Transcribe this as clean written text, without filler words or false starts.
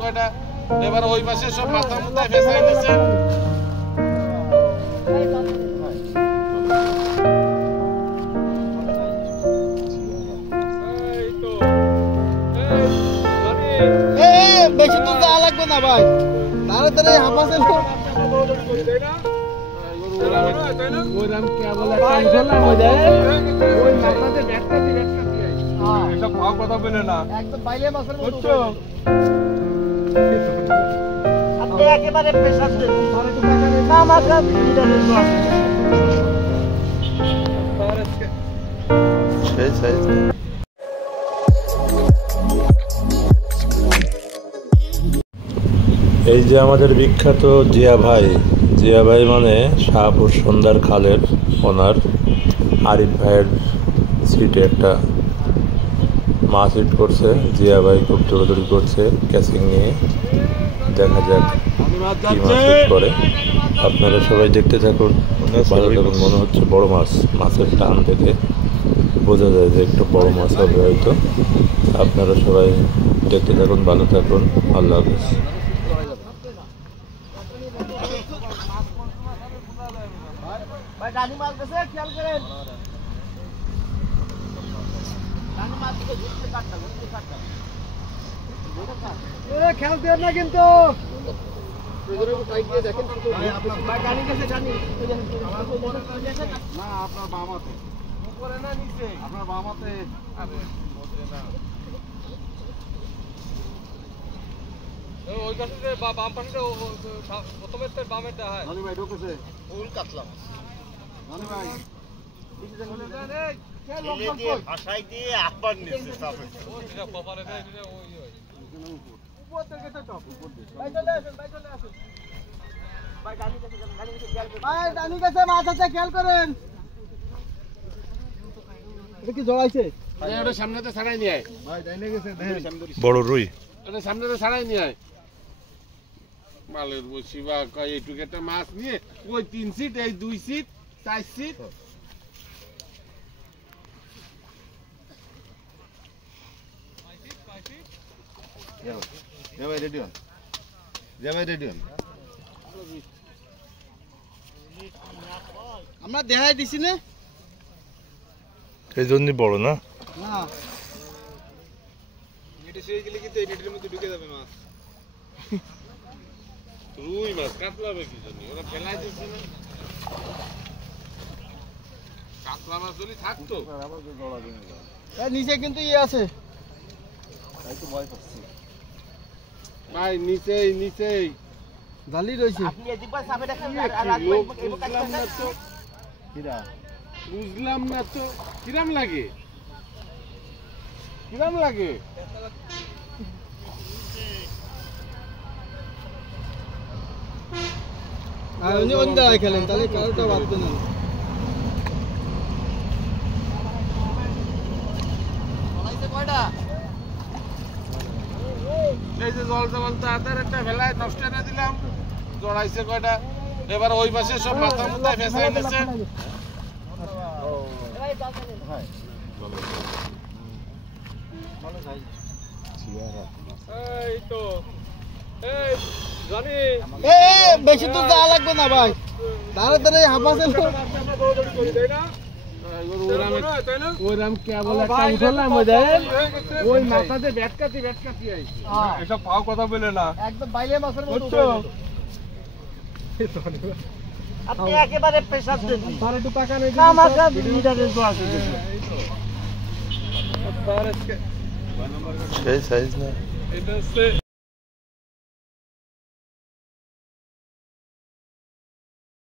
কয়টা এবার ওই পাশে সব মাথা মুথায় ফেসাই দিচ্ছে বেশি তো যাওয়া লাগবে না ভাই তাড়াতাড়ি হাঁপাছে কথা বলে না একদম বাইলে মাছের মতো আপনি একেবারে প্রেসার দেন না মাত্রা লিটারের গ্লাস সেই সাইজ এই যে আমাদের বিখ্যাত জিয়া ভাই মানে শাহপুর সন্ধ্যার খালের ওনার আরিফ ভাইয়ের সিটে একটা মাছ হিট করছে। জিয়া ভাই খুব দৌড়াদৌড়ি করছে ক্যাচিং নিয়ে, দেখা যাক কি মাছ হিট করে। আপনারা সবাই দেখতে থাকুন, ভালো থাকুন। মনে হচ্ছে বড় মাছ, মাছের টান দেখে বোঝা যায় যে একটু বড় মাছ হবে হয়তো। আপনারা সবাই দেখতে থাকুন, ভালো থাকুন, আল্লাহ হাফেজ। ভাই ডানি মাছ গেছে খেয়াল করেন ডানি মাছ থেকে ঘুরতে কাটটা এ খেয়াল দেন না কিন্তু ভাই ডানি গেছে ডানি না আপনার বামাতে উপরে না নিচে আপনার বামাতে ওই পাশে যে বাম পাশে প্রথমে তো বামেরটা হয় নানি ভাই ঢুকেছে ফুল কাটলা মাছ নানি ভাই ভাষাই দিয়ে আবার নিচ্ছে এটা কপালে দেয় এটা ওই উপর থেকে তো টপ উপর দিয়ে ভাই চলে আসেন ভাই ডানি গেছে খেয়াল করেন ভাই ডানি গেছে মাছ আছে খেয়াল করেন এটা কি জড়াইছে ওটা সামনেতে ছাড়াই নিয়ে আয় ভাই ডানি গেছে দেখেন বড় রুই ওটা সামনেতে ছাড়াই নিয়ে আয় মালের বসি বা এইটুকু একটা মাছ নিয়ে ওই 3 সিট এই 2 সিট 4 সিট আমরা দেখাই দিছি না এই জন্যই বড় না। না নেটে শুয়ে গেলে কিন্তু এই নেটের মধ্যে ঢুকে যাবে মাছ রুই মাছ কাতলা হবে কি জানি ওরা ফেলাই দিচ্ছে না কাতলা মাছ যদি থাকতো এই নিচে কিন্তু আছে ভাই নিচেই জালি রয়েছে আপনি একবার সামনে দেখেন বুঝলাম না তো কিরাম লাগে আর উনি অন্য জায়গায় খেলেন তাহলে কারোটা ভাবতে না এই যে জল তাদের একটা ভেলায় 10 টাকা দিলাম জড়াইছে কয়টা এবার ওই পাশে সব মাথা মুথায় ফেসাই দিচ্ছে এই তো এই জানি বেশি তো যাওয়া লাগবে না ভাই তাড়াতাড়ি হাঁপাছে ওইরাম কেবল একটা উঠলাম ওই মাথাতে ব্যাটকাতি আইছে এসব পাও কথা বলে না একদম বাইলে মাছের মতো আপনি একেবারে প্রেসার দেন একটু টাকা নেই না মাত্রা লিটারের গ্লাস সেই সাইজ না। এটা